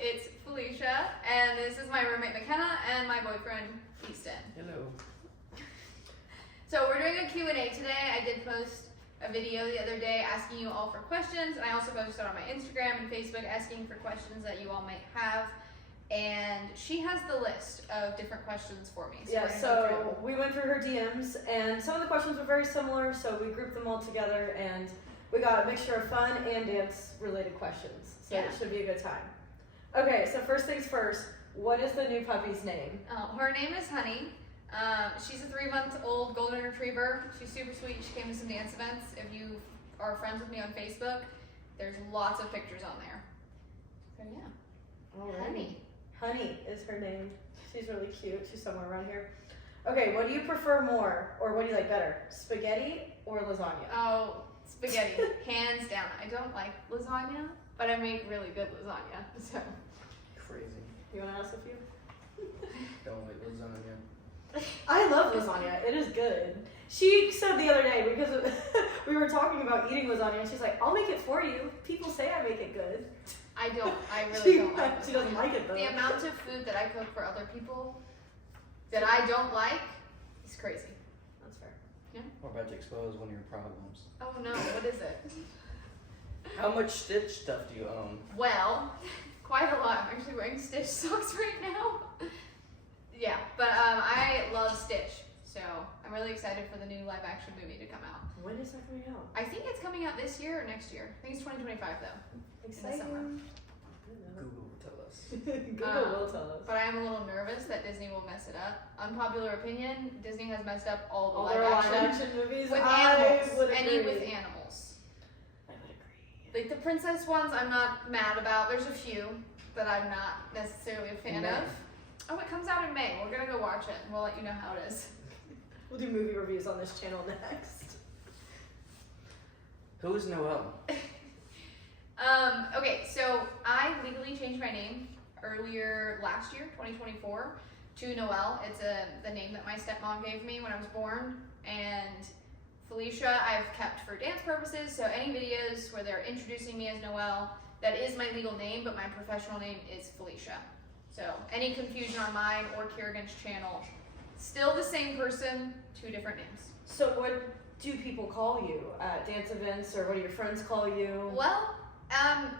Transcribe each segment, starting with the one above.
It's Felicia, and this is my roommate McKenna and my boyfriend Easton. Hello. So we're doing a Q&A today. I did post a video the other day asking you all for questions, and I also posted on my Instagram and Facebook asking for questions that you all might have. And she has the list of different questions for me. So we went through her DMs, and some of the questions were very similar, so we grouped them all together, and we got a mixture of fun and dance-related questions. So it should be a good time. Okay, so first things first, what is the new puppy's name? Her name is Honey. She's a 3-month-old golden retriever. She's super sweet. She came to some dance events. If you are friends with me on Facebook, there's lots of pictures on there. So yeah. All right. Honey. Honey is her name. She's really cute. She's somewhere around here. Okay, what do you prefer more, or what do you like better, spaghetti or lasagna? Oh, spaghetti, hands down. I don't like lasagna, but I make really good lasagna. So. Crazy. You want to ask a few? Don't like lasagna. I love lasagna. It is good. She said the other day, because we were talking about eating lasagna, and she's like, I'll make it for you. People say I make it good. I don't. I really don't like lasagna. She doesn't like it, though. The amount of food that I cook for other people that I don't like is crazy. That's fair. Yeah. We're about to expose one of your problems. Oh no, what is it? How much Stitch stuff do you own? Well, quite a lot. I'm actually wearing Stitch socks right now. Yeah, but I love Stitch, so I'm really excited for the new live action movie to come out. When is that coming out? I think it's coming out this year or next year. I think it's 2025 though. Exciting. summer. Google will tell us. Google will tell us. But I am a little nervous that Disney will mess it up. Unpopular opinion, Disney has messed up all the their live action movies with I animals. would Any agree. with animals. I would agree. Like the princess ones I'm not mad about. There's a few that I'm not necessarily a fan of. Oh, it comes out in May. We're gonna go watch it and we'll let you know how it is. We'll do movie reviews on this channel next. Who is Noelle? Okay, so I legally changed my name earlier last year, 2024, to Noelle. It's the name that my stepmom gave me when I was born. And Felicia I've kept for dance purposes, so any videos where they're introducing me as Noelle, that is my legal name, but my professional name is Felicia. So any confusion on mine or Kerrigan's channel, still the same person, 2 different names. So what do people call you at dance events, or what do your friends call you? Well,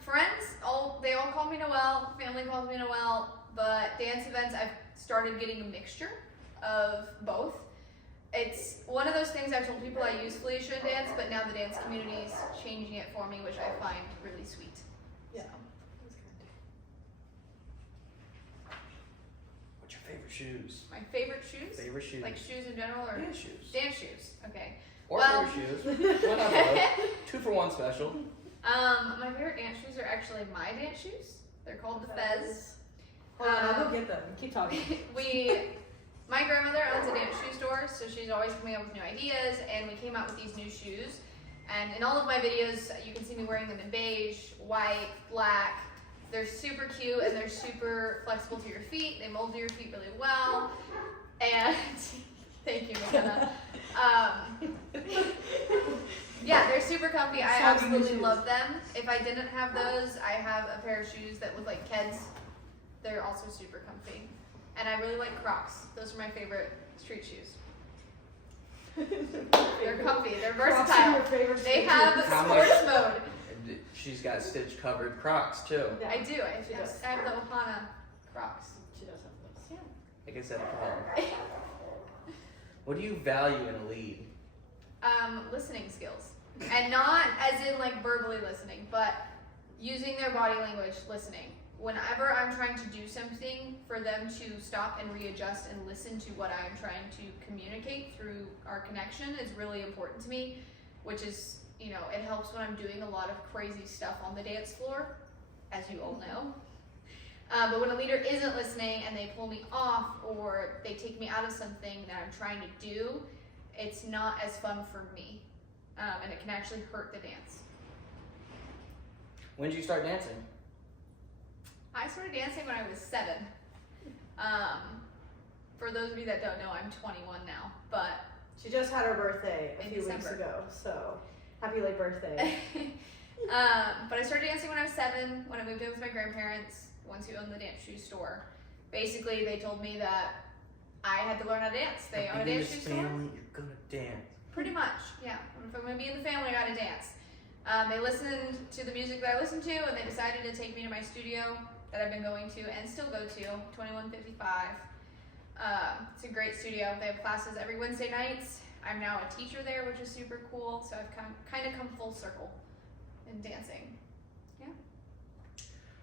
friends, they all call me Noelle, family calls me Noelle, but dance events, I've started getting a mixture of both. It's one of those things I've told people I use Felicia in dance, but now the dance community is changing it for me, which I find really sweet. Yeah. What's your favorite shoes? My favorite shoes? Favorite shoes? Like shoes in general, or? Dance shoes. Dance shoes, okay. Or Well- favorite shoes. Why not both? 2 for 1 special. My favorite dance shoes are actually my dance shoes. They're called the Fez. Hold on, I'll go get them. Keep talking. My grandmother owns a dance shoe store, so she's always coming up with new ideas, and we came out with these new shoes. And in all of my videos, you can see me wearing them in beige, white, black. They're super cute, and they're super flexible to your feet. They mold to your feet really well. And thank you, McKenna. Yeah, they're super comfy. I absolutely love them. If I didn't have those, I have a pair of shoes that look like Keds. They're also super comfy. And I really like Crocs. Those are my favorite street shoes. They're comfy. They're versatile. They have sports mode. She's got Stitch covered Crocs too. Yeah. I do. I does. have the Ohana Crocs. She does have those. Yeah. Like I said, what do you value in a lead? Listening skills. And not as in like verbally listening, but using their body language listening. Whenever I'm trying to do something, for them to stop and readjust and listen to what I am trying to communicate through our connection is really important to me, which is, you know, it helps when I'm doing a lot of crazy stuff on the dance floor, as you all know. But when a leader isn't listening and they pull me off or they take me out of something that I'm trying to do, it's not as fun for me. And it can actually hurt the dance. When did you start dancing? I started dancing when I was 7. For those of you that don't know, I'm 21 now, but She just had her birthday a In few weeks December. ago, so happy late birthday. But I started dancing when I was 7, when I moved in with my grandparents, ones who owned the dance shoe store. Basically, they told me that I had to learn how to dance. They own a dance shoe store. Family, you're gonna dance. Pretty much, yeah. If I'm gonna be in the family, I gotta dance. They listened to the music that I listened to, and they decided to take me to my studio that I've been going to and still go to, 2155. It's a great studio. They have classes every Wednesday nights. I'm now a teacher there, which is super cool. So I've kind of come full circle in dancing. Yeah.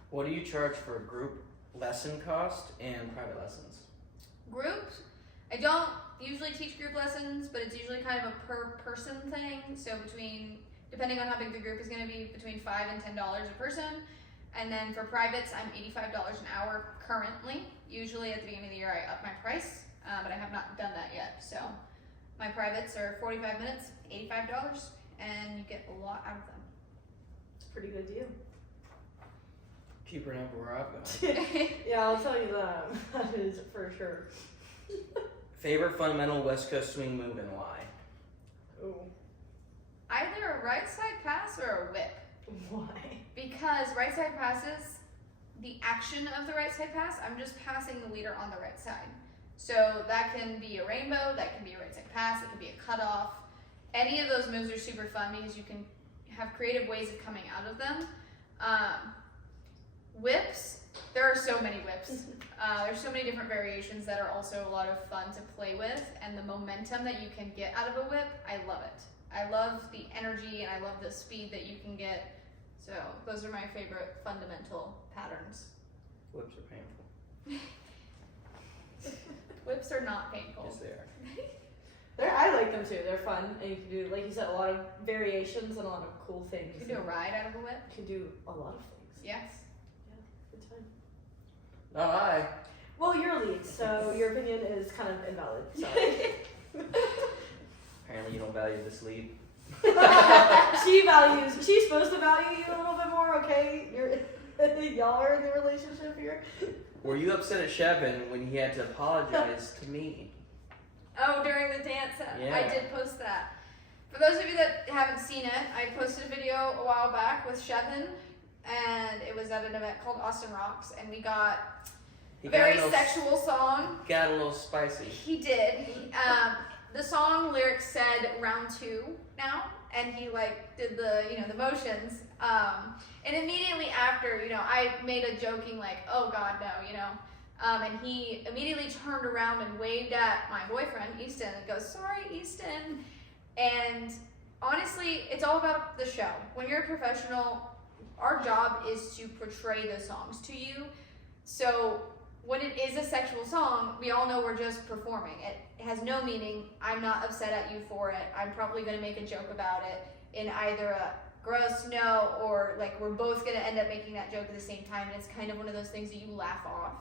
What do you charge for group lesson cost and private lessons? Groups, I don't usually teach group lessons, but it's usually kind of a per person thing. So depending on how big the group is going to be, between $5 and $10 a person. And then for privates, I'm $85 an hour currently. Usually at the beginning of the year, I up my price, but I have not done that yet. So my privates are 45 minutes, $85, and you get a lot out of them. It's a pretty good deal. Cheaper than where I've gone. Yeah, I'll tell you that. That is for sure. Favorite fundamental West Coast swing move and why? Ooh. Either a right side pass or a whip. Why? Because right side passes, the action of the right side pass, I'm just passing the leader on the right side. So that can be a rainbow, that can be a right side pass, it can be a cutoff. Any of those moves are super fun because you can have creative ways of coming out of them. Whips, there are so many whips. There's so many different variations that are also a lot of fun to play with, and the momentum that you can get out of a whip, I love it. I love the energy and I love the speed that you can get. So those are my favorite fundamental patterns. Whips are painful. Whips are not painful. Yes, they are. I like them too. They're fun, and you can do, like you said, a lot of variations and a lot of cool things. You can do a ride out of a whip. You can do a lot of things. Yes. Yeah, good time. Not I. Well, you're a lead, so your opinion is kind of invalid. Sorry. Apparently you don't value this lead. She's supposed to value you a little bit more, okay? Y'all are in the relationship here. Were you upset at Sheven when he had to apologize to me? Oh, during the dance, Yeah. I did post that. For those of you that haven't seen it, I posted a video a while back with Sheven, and it was at an event called Austin Rocks, and we got He a very got a little, sexual song. Got a little spicy. He did. The song lyrics said round 2 now, and he did the motions. And immediately after, I made a joking oh God, no, and he immediately turned around and waved at my boyfriend, Easton, and goes, sorry, Easton. And honestly, it's all about the show. When you're a professional, our job is to portray the songs to you. So when it is a sexual song, we all know we're just performing. It has no meaning. I'm not upset at you for it. I'm probably going to make a joke about it in either a gross no or we're both going to end up making that joke at the same time. And it's kind of one of those things that you laugh off.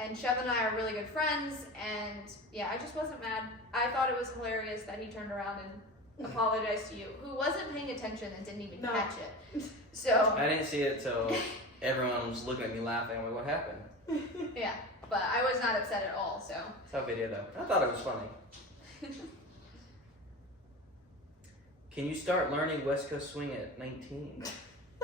And Sheven and I are really good friends. And yeah, I just wasn't mad. I thought it was hilarious that he turned around and apologized to you, who wasn't paying attention and didn't even catch it. So I didn't see it till everyone was looking at me laughing. I'm like, what happened? yeah, but I was not upset at all, so. Tough video though. I thought it was funny. Can you start learning West Coast swing at 19?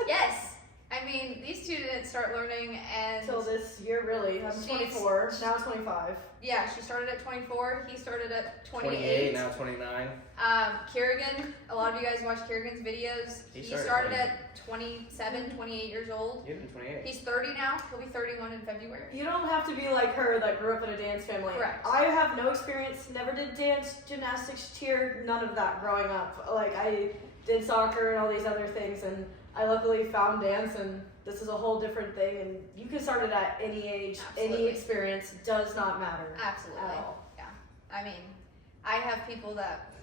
Yes. I mean, these two didn't start learning and... Until this year, really. I'm 24, now 25. Yeah, she started at 24, he started at 28. 28, now 29. Kerrigan, a lot of you guys watch Kerrigan's videos. He started at 27, 28 years old. You're even 28. He's 30 now, he'll be 31 in February. You don't have to be like her that grew up in a dance family. Correct. I have no experience, never did dance, gymnastics, cheer, none of that growing up. I did soccer and all these other things, and I luckily found dance, and this is a whole different thing, and you can start it at any age, Absolutely. any experience, does not matter. Absolutely. At all. Yeah. I mean, I have people that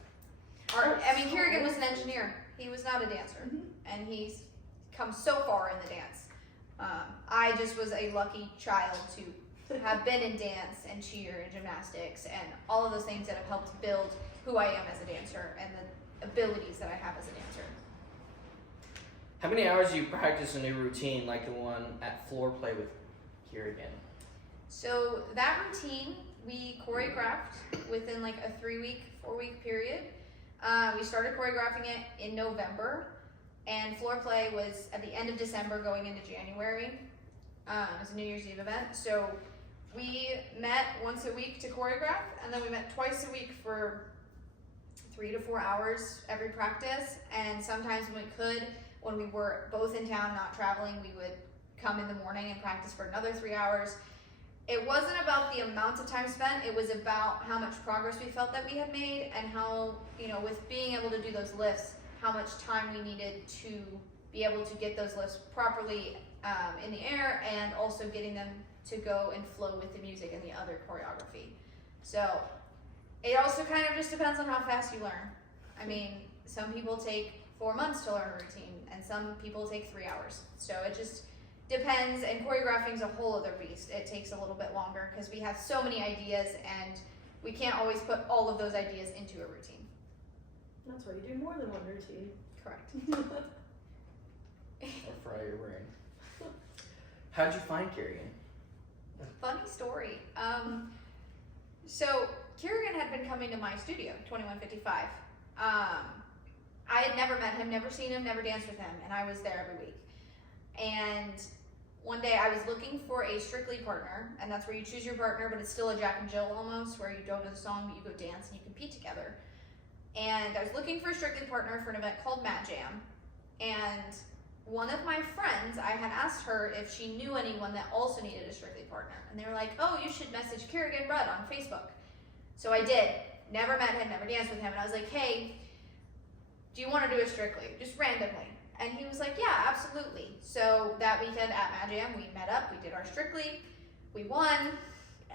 are, Kerrigan was an engineer. He was not a dancer, and he's come so far in the dance. I just was a lucky child to have been in dance and cheer and gymnastics and all of those things that have helped build who I am as a dancer and the abilities that I have as a dancer. How many hours do you practice a new routine like the one at floor play with Kerrigan? So that routine we choreographed within a 3-week, 4-week period. We started choreographing it in November. and floor play was at the end of December going into January. It was a New Year's Eve event, so we met once a week to choreograph, and then we met twice a week for 3 to 4 hours every practice. And sometimes when we were both in town, not traveling, we would come in the morning and practice for another 3 hours. It wasn't about the amount of time spent, it was about how much progress we felt that we had made, and how, with being able to do those lifts, how much time we needed to be able to get those lifts properly in the air, and also getting them to go and flow with the music and the other choreography. So it also kind of just depends on how fast you learn. I mean, some people take 4 months to learn a routine, and some people take 3 hours. So it just depends, and choreographing's a whole other beast. It takes a little bit longer because we have so many ideas, and we can't always put all of those ideas into a routine. That's why you do more than one routine. Correct. Or fry your brain. How'd you find Kerrigan? Funny story. So Kerrigan had been coming to my studio, 2155. I had never met him, never seen him, never danced with him, and I was there every week. And one day I was looking for a Strictly partner, and that's where you choose your partner, but it's still a Jack and Jill almost, where you don't know the song, but you go dance and you compete together. And I was looking for a Strictly partner for an event called Mad Jam, and one of my friends, I had asked her if she knew anyone that also needed a Strictly partner, and they were like, oh, you should message Kerrigan Rudd on Facebook. So I did. Never met him, never danced with him, and I was like, hey, do you want to do a Strictly? Just randomly. And he was like, yeah, absolutely. So that weekend at Mad Jam, we met up, we did our Strictly, we won,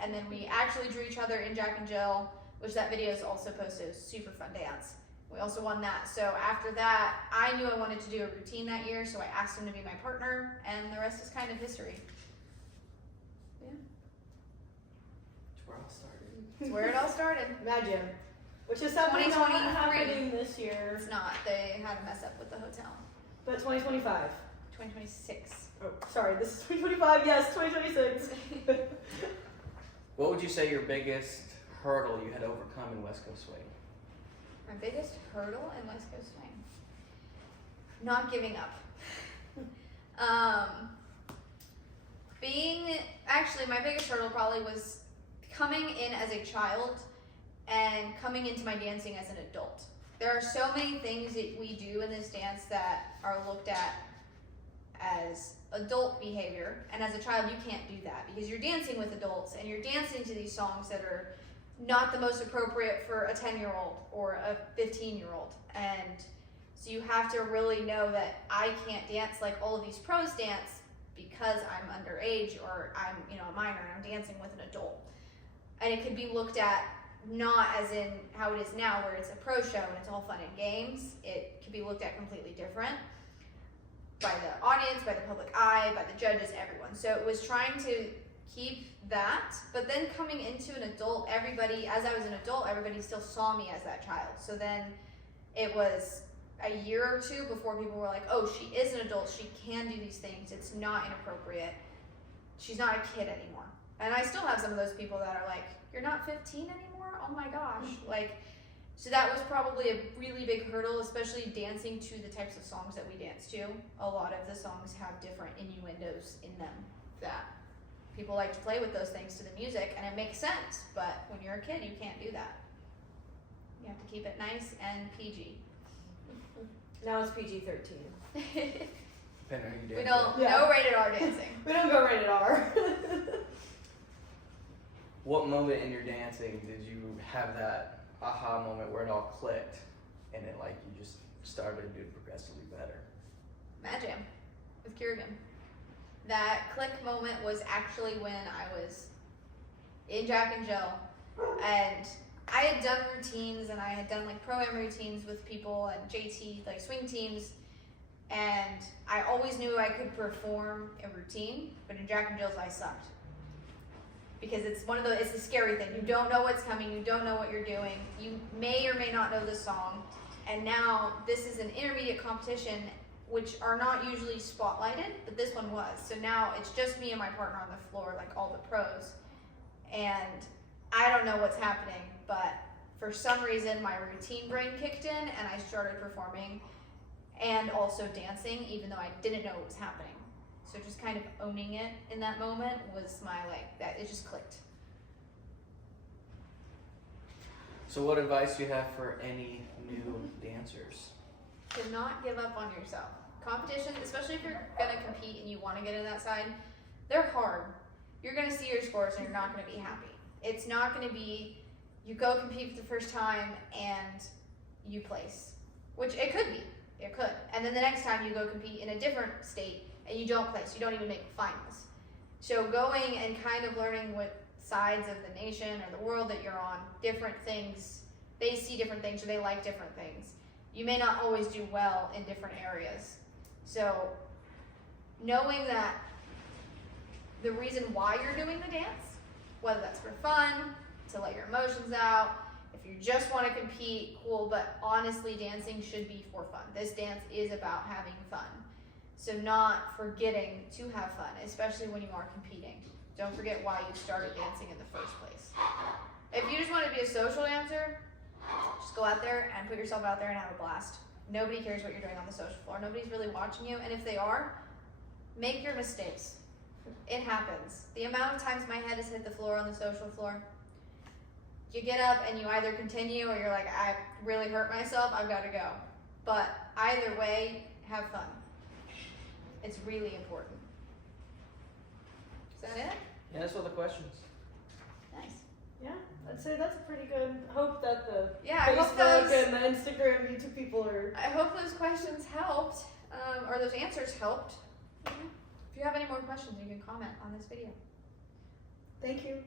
and then we actually drew each other in Jack and Jill, which that video is also posted. It was a super fun dance. We also won that. So after that, I knew I wanted to do a routine that year, so I asked him to be my partner, and the rest is kind of history. Yeah. That's where it all started. That's where it all started. Mad Jam, which is something not 2023. happening this year, It's not. They had a mess up with the hotel. but 2025. 2026. Oh, sorry, this is 2025, yes, 2026. What would you say your biggest hurdle you had overcome in West Coast Swing? My biggest hurdle in West Coast Swing? Not giving up. Actually, my biggest hurdle probably was coming in as a child and coming into my dancing as an adult. There are so many things that we do in this dance that are looked at as adult behavior, and as a child you can't do that because you're dancing with adults and you're dancing to these songs that are not the most appropriate for a 10-year-old or a 15-year-old. And so you have to really know that I can't dance like all of these pros dance because I'm underage, or I'm a minor and I'm dancing with an adult. And it could be looked at not as in how it is now, where it's a pro show and it's all fun and games. It could be looked at completely different by the audience, by the public eye, by the judges, everyone. So it was trying to keep that, but then coming into an adult, as I was an adult, everybody still saw me as that child. So then it was a year or two before people were like, oh, she is an adult, she can do these things, it's not inappropriate, she's not a kid anymore. And I still have some of those people that are like, you're not 15 anymore? Oh my gosh. So that was probably a really big hurdle, especially dancing to the types of songs that we dance to. A lot of the songs have different innuendos in them that people like to play with those things to the music, and it makes sense, but when you're a kid, you can't do that. You have to keep it nice and PG. Now it's PG-13. Depending on who you We dance don't, with. no rated R dancing. We don't go rated R. What moment in your dancing did you have that aha moment where it all clicked and it you just started to do progressively better? Mad Jam with Kerrigan. That click moment was actually when I was in Jack and Jill, and I had done routines, and I had done pro-am routines with people and JT, swing teams, and I always knew I could perform a routine, but in Jack and Jill's I sucked. Because it's a scary thing. You don't know what's coming, you don't know what you're doing, you may or may not know the song, and now this is an intermediate competition, which are not usually spotlighted, but this one was. So now it's just me and my partner on the floor, all the pros, and I don't know what's happening, but for some reason my routine brain kicked in and I started performing, and also dancing, even though I didn't know it was happening. So just kind of owning it in that moment was my that it just clicked. So what advice do you have for any new dancers? To not give up on yourself. Competitions, especially if you're gonna compete and you want to get in that side, they're hard. You're gonna see your scores and you're not gonna be happy. It's not gonna be you go compete for the first time and you place, which it could be. It could. And then the next time you go compete in a different state and you don't place, you don't even make the finals. So going and kind of learning what sides of the nation or the world that you're on, different things, they see different things or they like different things. You may not always do well in different areas. So knowing that the reason why you're doing the dance, whether that's for fun, to let your emotions out, if you just want to compete, cool, but honestly, dancing should be for fun. This dance is about having fun. So not forgetting to have fun, especially when you are competing. Don't forget why you started dancing in the first place. If you just want to be a social dancer, just go out there and put yourself out there and have a blast. Nobody cares what you're doing on the social floor. Nobody's really watching you, and if they are, make your mistakes. It happens. The amount of times my head has hit the floor on the social floor, you get up and you either continue or you're like, I really hurt myself, I've got to go. But either way, have fun. It's really important. Is that it? Yeah, that's all the questions. Nice. Yeah, I'd say that's a pretty good. Hope that the I hope Facebook those, and the Instagram, YouTube people are. I hope those questions helped, or those answers helped. Yeah. If you have any more questions, you can comment on this video. Thank you.